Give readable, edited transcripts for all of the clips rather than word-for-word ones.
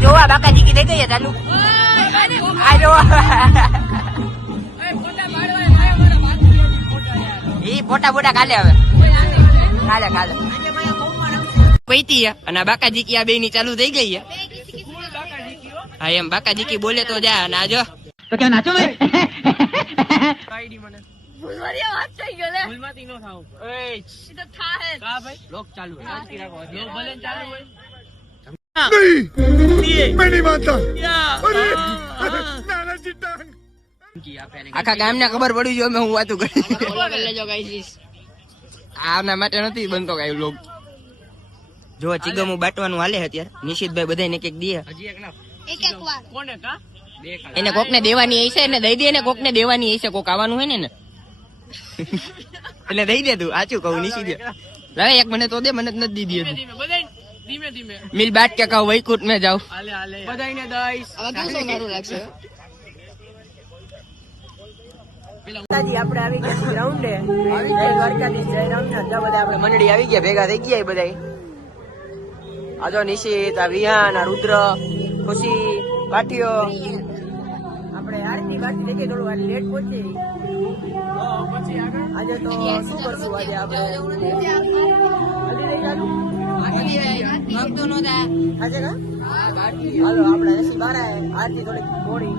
જોવા બાકાજી કી દઈ ગઈ ચાલુ આ જોવા ઈ ફોટા ફોટા કાલે હવે કાલે કાલે પૈતી અને બાકાજી કી આ બે ની ચાલુ થઈ ગઈ હા એમ બાકાજી કી બોલે તો જા અને આજો તો ક્યાં નાચો મે કાઈડી મને ભૂલવારિયા વાત થઈ ગયો લે ભૂલમાંથી નો થાવ એ ઈ તો થાહે કા ભાઈ લોક ચાલુ હે શાંતિ રાખો લોક ભલે ચાલુ હોય नहीं मैं नहीं मानता આખા ગામ ને ખબર પડી જો હું વાતું કરી લેજો ગાઈસ આના માટે નથી બનતો કઈ લોક જો ચીગમું બાટવાનું હાલે અત્યારે નિશિતભાઈ બધાને એક એક દે એક એક વાર કોને કા એને કોક ને દેવાની હશે ને દઈ દે ને કોક ને દેવાની હશે કોક આવવાનું હોય ને એટલે દઈ દે તું આચું કહું નિશિત લાવે એક મને તો દે મને જ નથી દીધી ધીમે ધીમે મિલ બાટ કે કહો વૈકુંઠ में जाओ હાલે હાલે બધાઈને દઈશ હવે કેવું સારું લાગશે પેલાજી આપણે આવી ગયા ગ્રાઉન્ડ એ જય દ્વારકાધીશ જય રામનાથ બધા આપણે મંડળી આવી ગયા ભેગા થઈ ગયા બધાય આજો નિશિત આ વિહાન આ રુદ્ર ખુશી પાટીઓ આપણે આરતી બાકી થઈ ગઈ થોડું લેટ પહોંચી પછી આગળ આજે તો શું કરશું આજે આપણે હાલો આપડે એસી બાર આરતી થોડીક મોડી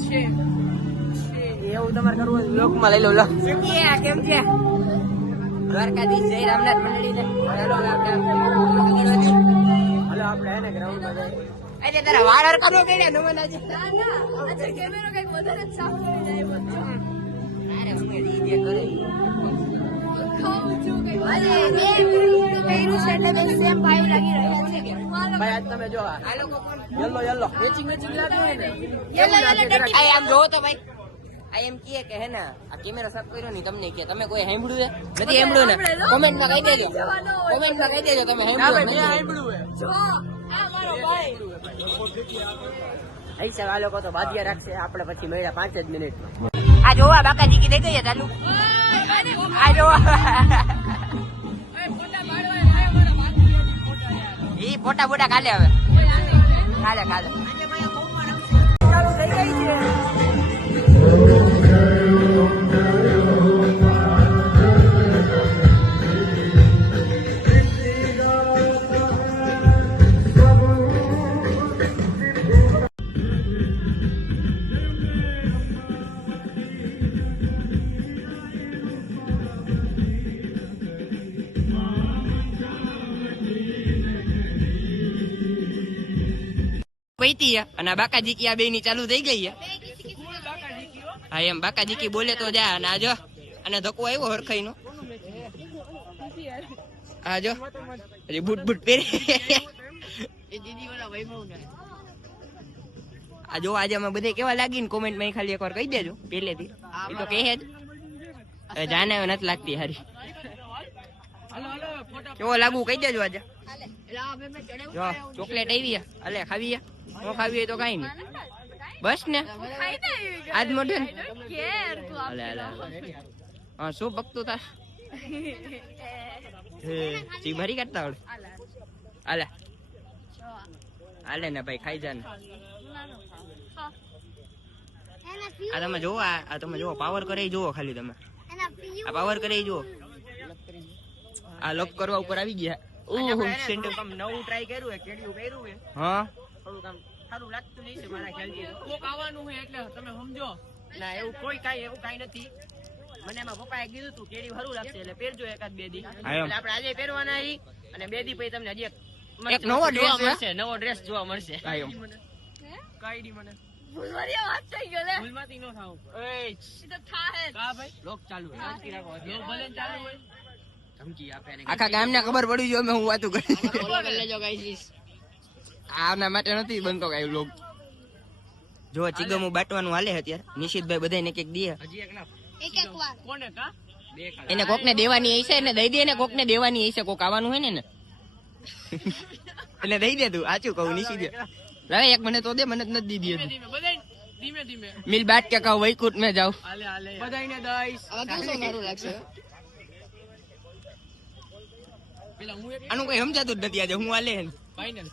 છે એવું તમારે કરવું હોય બ્લોક માં લઈ લો કેમ છે દ્વારકાધીશ જય રામનાથ મંડળી ને હાલો આપડે એને ગ્રાઉન્ડ માં જઈએ આજે તારા વાળ હરકા નો કર્યા નો મને આજે કેમેરો કઈક વધારે સાફ કરી જાય બધું અરે હું ડીજે કરે ભાઈ આજ તમે જો યલો મેચિંગ લાગતું હોય ને આમ જોવો તો ભાઈ આ એમ કહે કે હે ને આ કેમેરા સાફ કર્યો ને તમને કે તમે કોઈ સાંભળ્યું છે નથી સાંભળ્યું ને કોમેન્ટમાં કહી દેજો તમે સાંભળ્યું જો આ મારો ભાઈ અહીં આ લોકો તો બાદિયા રાખશે આપણે પછી મળ્યા 5 જ મિનિટમાં આ જોવા બાકાજી કી દઈ ગઈ ચાલુ આ જોવા ઈ ફોટા ફોટા કાલે હવે કાલે કાલે ચાલુ થઈ ગઈ છે પૈતી અને બાકાજી કી આ બે ની ચાલુ થઈ ગઈ હા એમ બાકાજી કી બોલે તો જા અને આજો અને ધક્કો આવ્યો હરખાઈ નો આજો હજી બૂટ બૂટ પહેરી આ જો આજે અમે બધા કેવા લાગી ને કોમેન્ટ માં ખાલી એકવાર કહી દેજો પહેલેથી એ તો કહે જ જાને નથી લાગતી હારી કેવો લાગુ કહી દેજો આજે જો ચોકલેટ આવી અલે ખાવી નો ખાવી તો કઈ નઈ બસ ને આજ મોઢે હા શું પકતું તાર ચી ભરી કાઢતા આવડે હાલે હાલે ને ભાઈ ખાઈ જા ને આ તમે જોવો આ તમે જોવો પાવર કરે જોવો ખાલી તમે આ પાવર કરે જોવો આ લોક કરવા ઉપર આવી ગયા નવું ટ્રાય કર્યું કેડિયું કર્યું હે હા થોડું કામ સારું લાગતું નહીં છે મારા ખ્યાલથી કોક આવવાનું છે એટલે તમે સમજો ના એવું કાઈ નથી મને એમાં પપ્પાએ કીધું તું કેડિયું સારું લાગશે એટલે પહેરજો એકાદ બે દી એટલે આપણે આજે પહેરવાના આવી અને બે દી પછી તમને હજી એક નવો ડ્રેસ મળશે નવો ડ્રેસ જોવા મળશે કાઈડી મને ભૂલવારિયા વાત થઈ ગયો લે ભૂલમાંથી નો થાવ એ ઈ તો થાહે કા ભાઈ લોક ચાલુ હે શાંતિ રાખો લોક ભલે ચાલુ હોય આખા ગામ ને ખબર પડી જો હું વાતું કરી લેજો ગાઈસ આના માટે નથી બનતો કઈ લોક જો ચીગમું બાટવાનું હાલે અત્યારે નિશિતભાઈ બધાને એક એક દે એક એક વાર કોને કા એને કોક ને દેવાની હશે ને દઈ દે ને કોક ને દેવાની હશે કોક આવવાનું હોય ને એટલે દઈ દે તું આચું કહું નિશિત લાવે એક મને તો દે મને જ નથી દીધી ધીમે ધીમે મિલ બાટ કે કહો વૈકુંઠ में जाओ હાલે હાલે બધાઈને દઈશ હવે કેવું સારું લાગશે આનું કઈ સમજાતું જ નથી આજે હું હાલે ફાઇનલ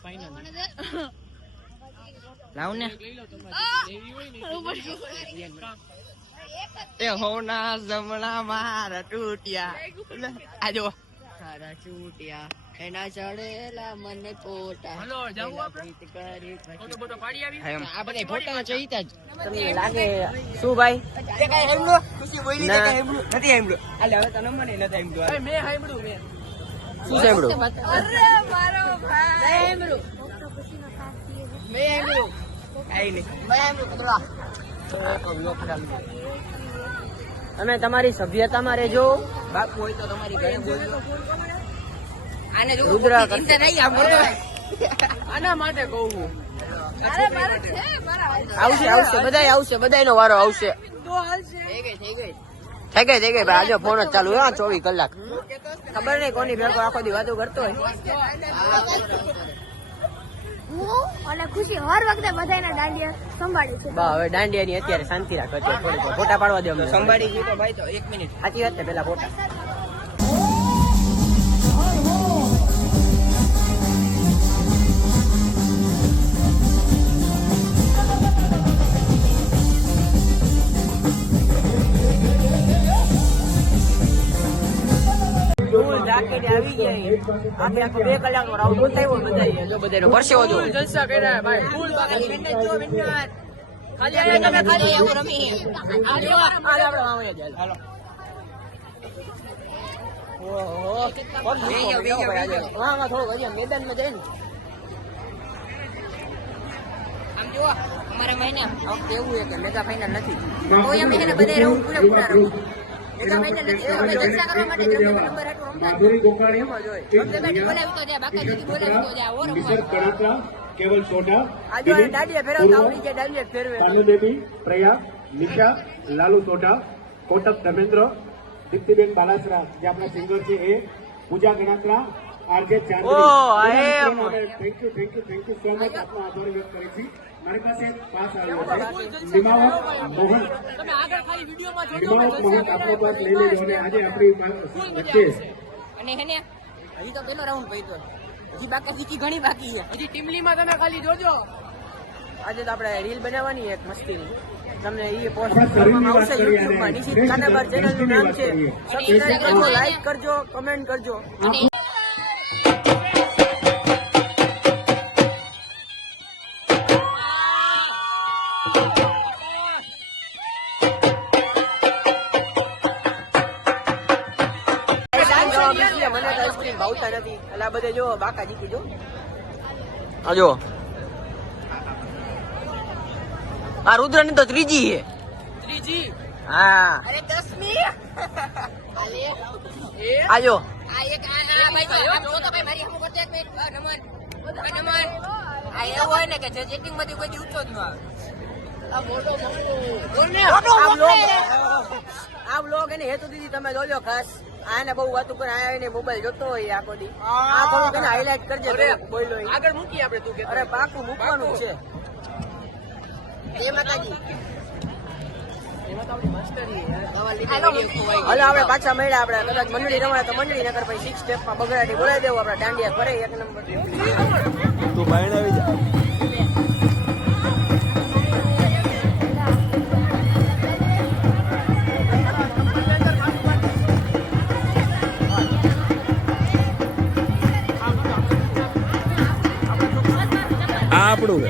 લાવ ને એ હોના જમણા મારા તૂટ્યા આ જો સારા ચૂટિયા એના ચડેલા મને કોટા હલો જાવું આપણે ફોટો બોટો પાડી આવી આ બધા ફોટા ચહીતા જ તમને લાગે શું ભાઈ તે કઈ હેમલો ખુશી બોલી તે કઈ હેમલો નથી હેમલો આલે હવે તને મને નથી હેમલો એ મેં સાંભળ્યું મેં શું સાંભળ્યું અરે મારો ભાઈ હેમરું મે હેમરું આઈ નહીં મે હેમરું પકડવા તમે તમારી સભ્યતામાં રહેજો બાપુ હોય તો તમારી ઘરે બોલજો આને જો રુદ્ર ચિંતા નહીં આમ બોલો આના માટે કહું છું આવશે બધાય આવશે બધાયનો વારો આવશે થઈ ગઈ થઈ ગઈ ભાઈ આજે ફોન જ ચાલુ હા 24 કલાક ખબર નહીં કોની ભેગો આખો દી વાતો કરતો હોય અને ખુશી હર વખતે બધાના દાંડિયા સંભાળે છે બા હવે દાંડિયાની અત્યારે શાંતિ રાખ અત્યારે થોડી ફોટા પાડવા દે અમને સંભાળી ગયું તો ભાઈ તો 1 મિનિટ સાચી વાત છે પેલા ફોટા આવી ગયા આપણે આખો 2 કલાકનો રાઉન્ડ બતાવ્યો બધાય જો બધાનો પરસેવો જો જલસા કર્યા ભાઈ ફૂલ ખાલી આયા તમે ખાલી એવું રમી હાલો આપણે આવે જ હાલો ઓહો વાહ થોડું હજી મેદાનમાં જાય ને આમ જો અમારા મહિને એવું છે કે મેગા ફાઇનલ નથી તો એમ એને બધા રાઉન્ડ પૂરા રમો મેગા મહિને નથી અમે જલસા કરવા માટે નંબર હાટું રમતા બોલાવી તો જા બાકા દીદી બોલાવી તો જા ઓર केवल छोटा આજે દાડિયા ફેરવતા આવડી જાય દાડિયા ફેરવે कानू देवी प्रया निशा लालू सोटा कोटक धर्मेंद्र दीप्तिबेन बालासरा जे आपला सिंगर છે એ Pooja Ganatra RJ Chandni thank you so much આપનો આભાર વ્યક્ત કરી છે મારી પાસે પાસ આવ્યો છે નિમાવત મોહન તમે આગળ ખાલી વિડિયોમાં નિમાવત મોહન આપનો પાસ લઈ લેજો અને આજે આપણી વચ્ચે અને હેને હજી તો પેલો રાઉન્ડ પૈતો હજી બાકી ઘણી બાકી છે હજી ટીમલીમાં તમે ખાલી જોજો આજે તો આપણે રીલ બનાવવાની એક મસ્તીની તમને એ પોસ્ટ કરવામાં આવશે યુટ્યુબમાં નિશિત ખાનાબાર ચેનલનું નામ છે સબસ્ક્રાઇબ કરજો લાઈક કરજો કમેન્ટ કરજો મને આઈસ્ક્રીમ ભાવતા નથી એટલે આ બધે જો બાકા જીતી જો આ જો આ રુદ્ર ની તો ત્રીજી છે ત્રીજી હા અરે 10મી આજો આ એક આ ભાઈ આમ જો તો ભાઈ મારી હમું કરતે એક મિનિટ નમન આ એવું હોય ને કે જે ચેટિંગ માંથી કોઈ દી ઊંચો જ ન આવે આ મોટો આ બ્લોગ એને હેતુ દીધી તમે જોજો ખાસ આને બહુ વાતો કરે આને મોબાઈલ જોતો હોય આખો દી આ થોડું એને હાઈલાઈટ કરજે બોલ્યો આગળ મૂકી આપણે તું કે અરે પાકું મૂકવાનું છે એ માતાજી હાલો આપણે પાછા મળ્યા આપણે કદાચ મંડળી રમાડે તો મંડળી નકર પછી 6 સ્ટેપમાં બગડાટી બોલાવી દેવું આપણે દાંડિયા કરે 1 નંબર તું બાયણ આવી જા આપણું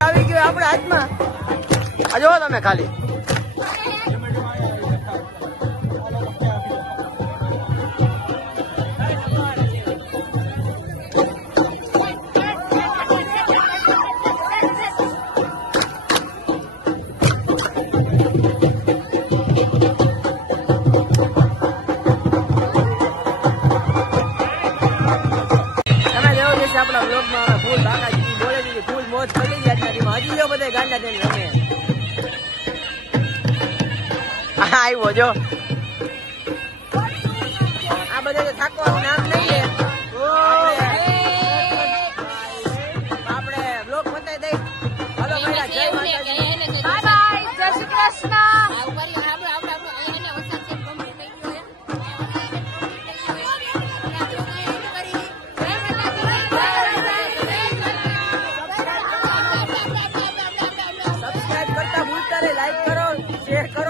આવી ગયો આપણા હાથમાં આ જો તમે ખાલી આપણા બ્લોગમાં ફૂલ બાકાજી બોલે દીધી ફૂલ મોજ કરી ગયા હજી જો બધા ગાંડા થઈને રમે આવ્યો જો આ બધા થાકવાનું નામ નહીં આપણે બ્લોગ બતાવી દઈ હલો જય માતાજી બાય બાય જય શ્રી શેર કરો